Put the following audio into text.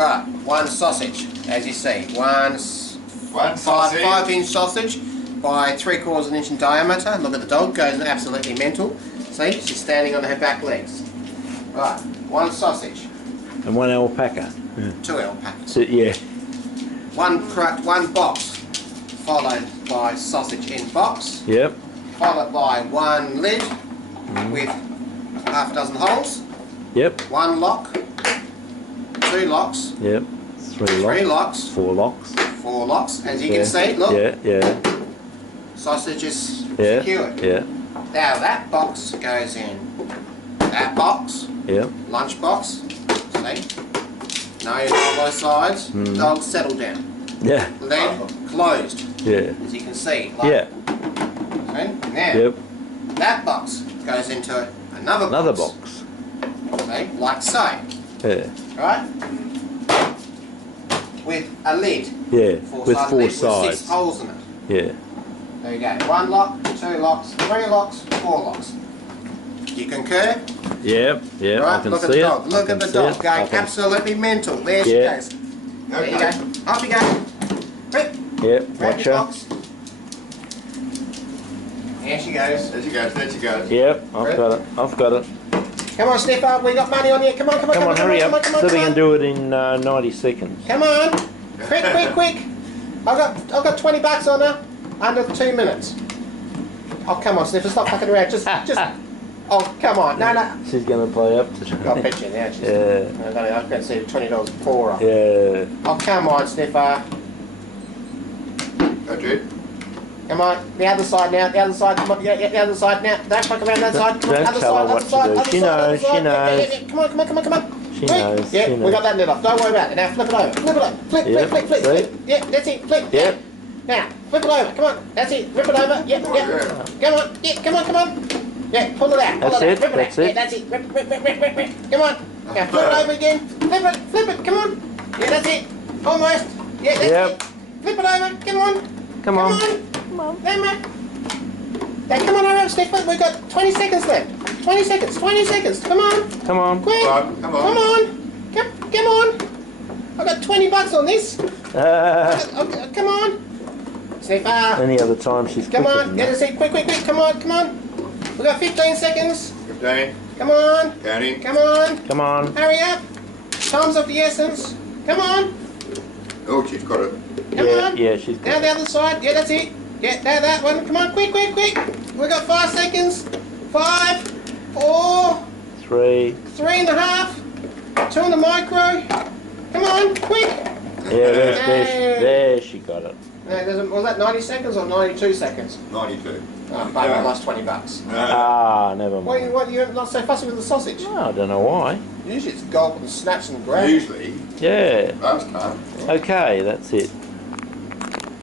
Right, one sausage, as you see. One sausage. 5-inch sausage by 3/4 inch in diameter. Look at the dog, goes absolutely mental. See, she's standing on her back legs. Right, one sausage. And one alpaca. Yeah. 2 alpacas. So, yeah. One box, followed by sausage in box. Yep. Followed by one lid with half a dozen holes. Yep. One lock. 2 locks. Yep. 3 locks. 4 locks. 4 locks, as you can see, look. Yeah, yeah. Sausage is Yeah. secured. Yeah. Now that box goes in that box. Yeah. Lunch box. See? No, on both sides. Dog settle down. Yeah. Lid closed. Yeah. As you can see. Like, Yeah. See? Now, Yep. that box goes into another box. See? Like so. Yeah. Right? With a lid. Yeah. With 4 lid sides. With 6 holes in it. Yeah. There you go. 1 lock, 2 locks, 3 locks, 4 locks. You concur? Yep. Yeah. Right, I can look at see the it. dog. Look at the dog going absolutely mental. There she Yeah. goes. There you go. Up you go. Quick. Yep. Grab Watch your her. box. There she goes. There she goes, there she goes. Yep. I've got it. I've got it. Come on, Sniffer. We got money on you. Come on, come on, Come on, hurry up. come on, So we come can on. do it in 90 seconds. Come on. Quick, quick, quick. I've got 20 bucks on her. Under 2 minutes. Oh, come on, Sniffer. Stop fucking around. Just. Oh, come on. No, no. She's going to play up to Got a picture now. She's, Yeah. I was going to say $20 for her. Yeah. Oh, come on, Sniffer. Go, Jude. Come on, the other side now, the other side, come on, yeah, the other side now. Don't fuck around that side. Come on, Don't other tell side, her other what to side, do. other She side, knows, other she side. knows. Yeah. Come on, come on, come on, come on. She Quick. knows, Yeah, she we knows. got that lid off. Don't worry about it. Now flip it over. Flip it over. Flip, Yep, flip, flip, flip. see? Yeah, that's it. Flip. Yep. Now, flip it over. Come on. That's it. Rip it over. Yep, Oh, yep. yeah. Come on. Yeah, come on, come on. Yeah, pull it out. Pull That's it it, out. Rip that's it out. it. Yeah, that's it. Rip. Come on. Now flip it over again. Flip it. Come on. Yeah, that's it. Almost. Yeah, that's Yep. it. Flip it over. Come on. Come on. Come on. There, mate. Now come on, hurry up, Stephen. We've got 20 seconds left. 20 seconds. 20 seconds. Come on. Come on. Quick. Come on. Come on. Come on. I've got 20 bucks on this. Come on. Sniffer. Any other time she's Come quicker on. than Get that. a seat. Quick, quick, quick. Come on. Come on. We've got 15 seconds. 15. Come on. Counting. Come on. Come on. Hurry up. Time's of the essence. Come on. Oh, she's got it. Come on. Yeah, she's Now got the it. other side. Yeah, that's it. Yeah, now that one. Come on, quick, quick, quick. We've got 5 seconds. 5, 4, 3. 3.5. 2 on the micro. Come on, quick. Yeah, there she got it. No, was that 90 seconds or 92 seconds? 92. Oh, babe, I lost 20 bucks. No. Ah, never mind. What, you're not so fussy with the sausage? No, I don't know why. Usually it's gulp and snatch and grab. Usually, Yeah. last time. Okay, that's it.